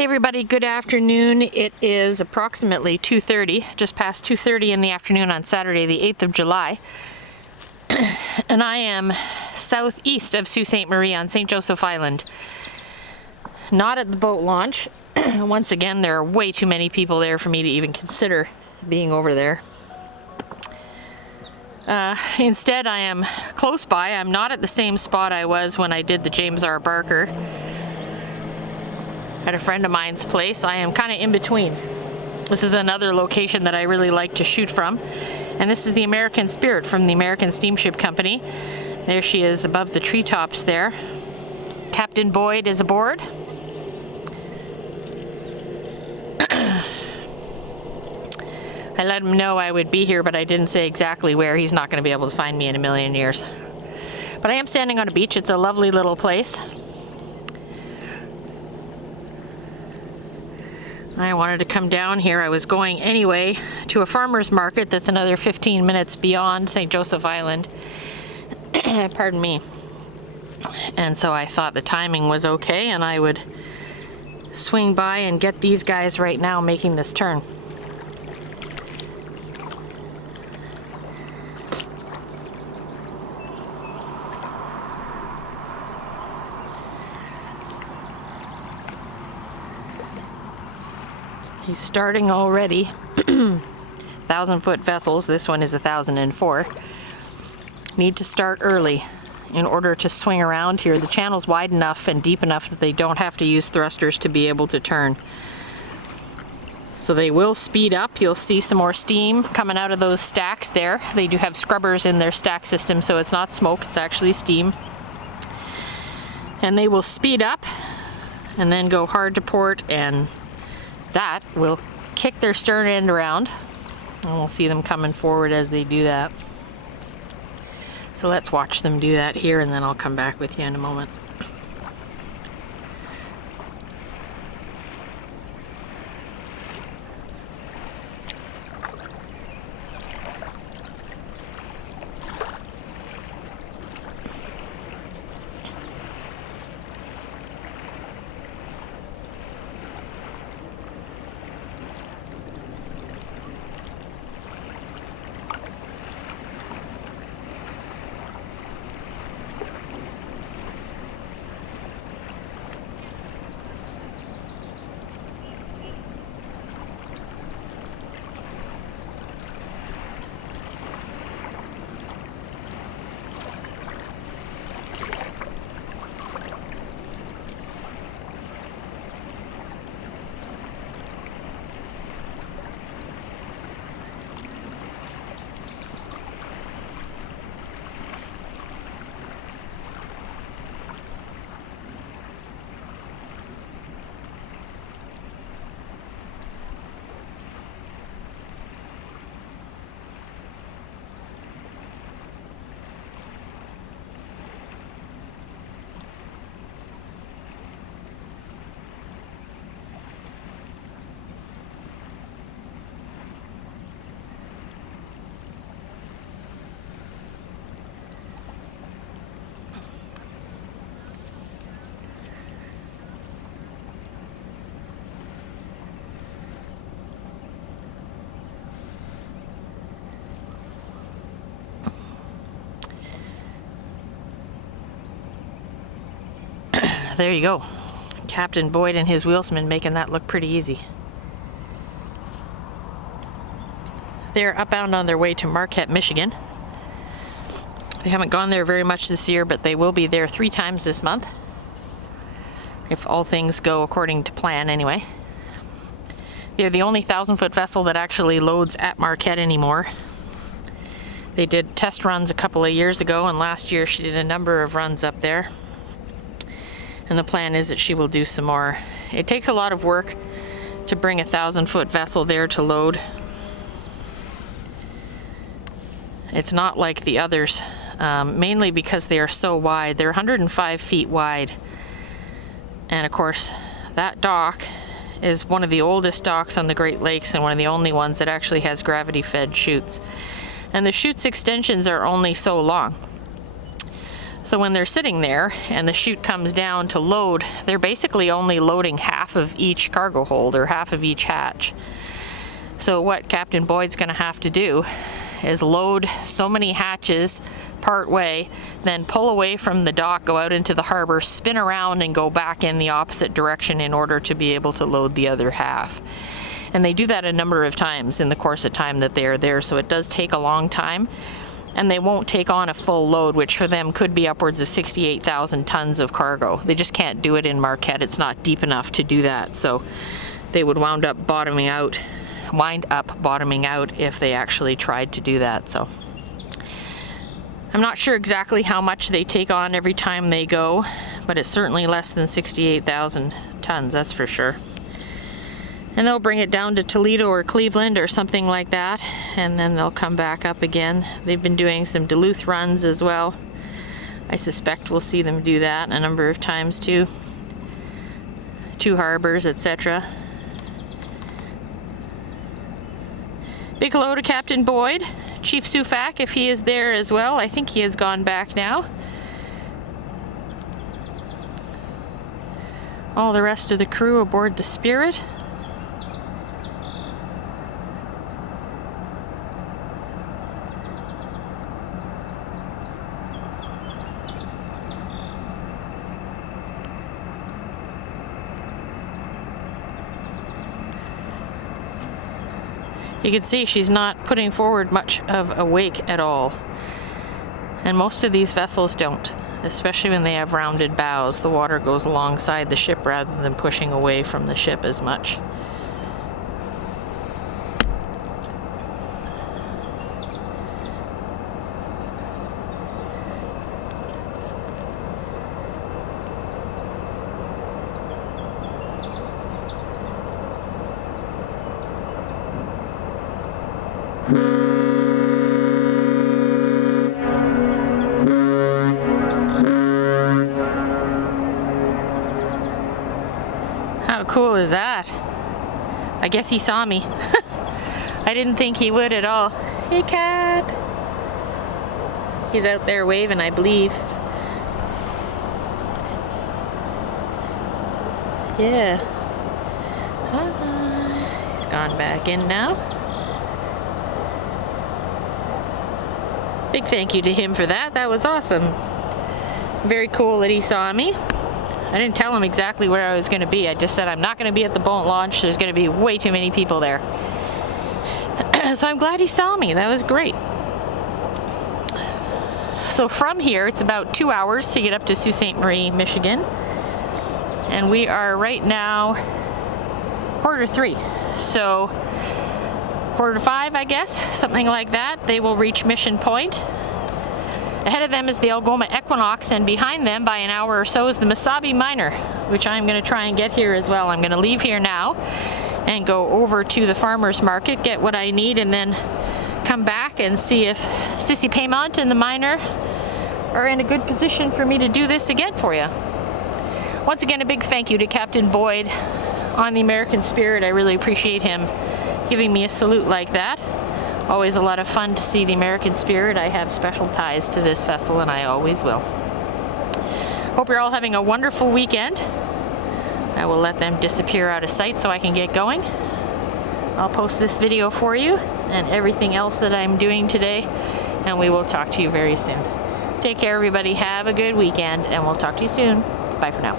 Hey everybody, good afternoon. It is approximately 2:30, just past 2:30 in the afternoon on Saturday, the 8th of July. And I am southeast of Sault Ste. Marie on St. Joseph Island. Not at the boat launch. Once again, there are way too many people there for me to even consider being over there. Instead, I am close by. I'm not at the same spot I was when I did the James R. Barker at a friend of mine's place. I am kind of in between. This is another location that I really like to shoot from. And this is the American Spirit from the American Steamship Company. There she is above the treetops there. Captain Boyd is aboard. I let him know I would be here, but I didn't say exactly where. He's not going to be able to find me in a million years. But I am standing on a beach. It's a lovely little place. I wanted to come down here. I was going anyway to a farmer's market that's another 15 minutes beyond St. Joseph Island. Pardon me. And so I thought the timing was okay and I would swing by and get these guys right now making this turn. He's starting already. 1,000-foot vessels, this one is 1,004, need to start early in order to swing around here. The channel's wide enough and deep enough that they don't have to use thrusters to be able to turn. So they will speed up. You'll see some more steam coming out of those stacks there. They do have scrubbers in their stack system, so it's not smoke, it's actually steam. And they will speed up and then go hard to port, and that will kick their stern end around, and we'll see them coming forward as they do that. So let's watch them do that here, and then I'll come back with you in a moment. There you go. Captain Boyd and his wheelsman making that look pretty easy. They're upbound on their way to Marquette, Michigan. They haven't gone there very much this year, but they will be there 3 times this month, if all things go according to plan anyway. They're the only 1,000-foot vessel that actually loads at Marquette anymore. They did test runs a couple of years ago, and last year she did a number of runs up there. And the plan is that she will do some more. It takes a lot of work to bring a 1,000-foot vessel there to load. It's not like the others, mainly because they are so wide. They're 105 feet wide. And of course, that dock is one of the oldest docks on the Great Lakes and one of the only ones that actually has gravity-fed chutes. And the chutes extensions are only so long. So when they're sitting there and the chute comes down to load, they're basically only loading half of each cargo hold or half of each hatch. So what Captain Boyd's gonna have to do is load so many hatches part way, then pull away from the dock, go out into the harbor, spin around and go back in the opposite direction in order to be able to load the other half. And they do that a number of times in the course of time that they are there, so it does take a long time. And they won't take on a full load, which for them could be upwards of 68,000 tons of cargo. They just can't do it in Marquette. It's not deep enough to do that. So they would wind up bottoming out if they actually tried to do that. So I'm not sure exactly how much they take on every time they go, but it's certainly less than 68,000 tons, that's for sure. And they'll bring it down to Toledo or Cleveland or something like that, and then they'll come back up again. They've been doing some Duluth runs as well. I suspect we'll see them do that a number of times too. 2 harbors, etc. Big hello to Captain Boyd, Chief Sufak if he is there as well. I think he has gone back now. All the rest of the crew aboard the Spirit. You can see she's not putting forward much of a wake at all. And most of these vessels don't, especially when they have rounded bows. The water goes alongside the ship rather than pushing away from the ship as much. How cool is that? I guess he saw me. I didn't think he would at all. Hey, Cap. He's out there waving, I believe. Yeah. He's gone back in now. Big thank you to him for that. That was awesome. Very cool that he saw me. I didn't tell him exactly where I was going to be. I just said I'm not going to be at the boat launch. There's going to be way too many people there. So I'm glad he saw me. That was great. So from here, it's about 2 hours to get up to Sault Ste. Marie, Michigan. And we are right now 4:45. So 4:45, I guess, something like that. They will reach Mission Point. Ahead of them is the Algoma Equinox, and behind them by an hour or so is the Mesabi Minor, which I'm going to try and get here as well. I'm going to leave here now and go over to the farmer's market, get what I need, and then come back and see if Sissy Paymont and the Minor are in a good position for me to do this again for you. Once again, a big thank you to Captain Boyd on the American Spirit. I really appreciate him giving me a salute like that. Always a lot of fun to see the American Spirit. I have special ties to this vessel, and I always will. Hope you're all having a wonderful weekend. I will let them disappear out of sight so I can get going. I'll post this video for you and everything else that I'm doing today, and we will talk to you very soon. Take care, everybody. Have a good weekend, and we'll talk to you soon. Bye for now.